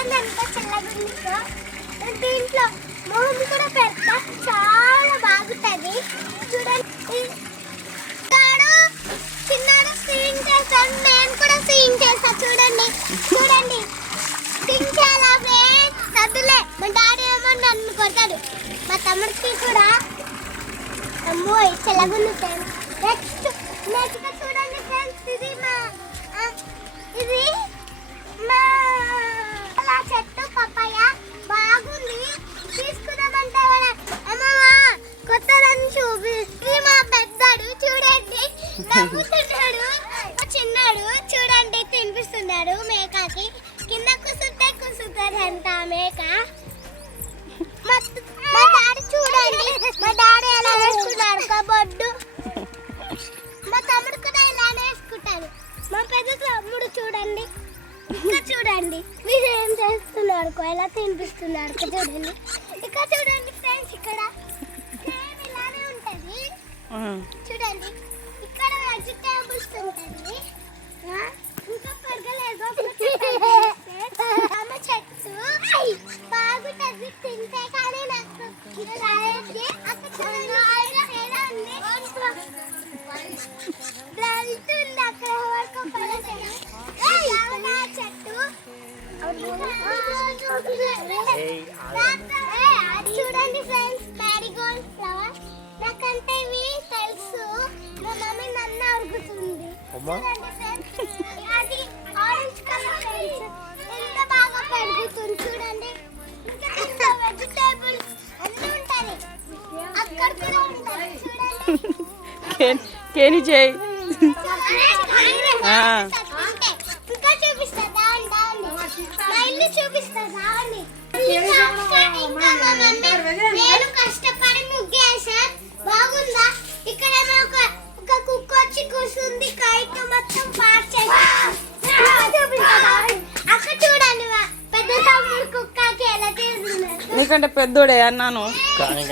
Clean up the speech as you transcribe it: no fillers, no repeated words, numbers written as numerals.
చూడండి ఎంత చల్లగుందో. దీంట్లో మొహం కూడా పెడతా చాలా బాగుంటది. చూడండి చిన్నాడు సీన్ చేస్తాను, నేను కూడా సీన్ చేస్తా. చూడండి చూడండి సీన్ చేయాలా సద్దులే. మా డాడీ ఏమో నన్ను కొడతాడు, మా తమ్ముడికి కూడా. అమ్మో చల్లగుంది ఫ్రెండ్స్. నెక్స్ట్ చూడండి ఫ్రెండ్స్, ఇది మా చెట్టు పపాయ బాగుంది, తీసుకున్నామంటే అమ్మమ్మ కొత్తదని చూపి. ఇది మా పెద్దాడు చూడండి నవ్వుతున్నాడు, చిన్నాడు చూడండి తినిపిస్తున్నాడు మేకకి. కింద కుసుతాడు అంత మేక. మా డాడీ చూడండి, మా డాడీ ఎలా వేసుకున్నాడు కబొడ్డు. మా తమ్ముడు కూడా ఇలానే వేసుకుంటాడు. మా పెద్ద తమ్ముడు చూడండి, ఇంకా చూడండి మీరు ఏం చేస్తున్నారు, ఎలా తినిపిస్తున్నారు చూడండి. ఇక్కడ చూడండి ఫ్రెండ్స్, ఇక్కడ సేమ్ ఇలానే ఉంటది చూడండి. ఇక్కడ వెజిటేబుల్స్ ఉంటుంది. ఇంకా పెరగలేదు అమ్మ చెట్టు బాగుంటది తింటే. కానీ నాకు అక్కడ చూడండి అక్కడ వరకు చెట్టు చూడండి ఫ్రెండ్స్, మ్యారీగోల్డ్ ఫ్లవర్. నాకంటే ఇవి తెలుసు, మా మమ్మీ నన్ను అడుగుతుంది. అది ఆరెంజ్ కలర్ ఫ్రెండ్స్, ఎంత బాగా పెరుగుతుంది చూడండి. ఇంకా వెజిటేబుల్స్ అన్నీ ఉంటాయి, అక్కడ కూడా ఉంటాయి చూడండి. కేని చేయి ఇంకా చూపిస్తా చూపిస్తా. నేను కష్టపడి ముగ్గేసా బాగుందా. ఇక్కడ ఒక కుక్క వచ్చి కూర్చుంది, కైట్ మొత్తం పార్ట్ అక్కడ చూడండి పెద్ద తమ్ముడు కుక్కకి ఎలా చేస్తున్నారు. నీకంటే పెద్దోడే అన్నాను. కానీ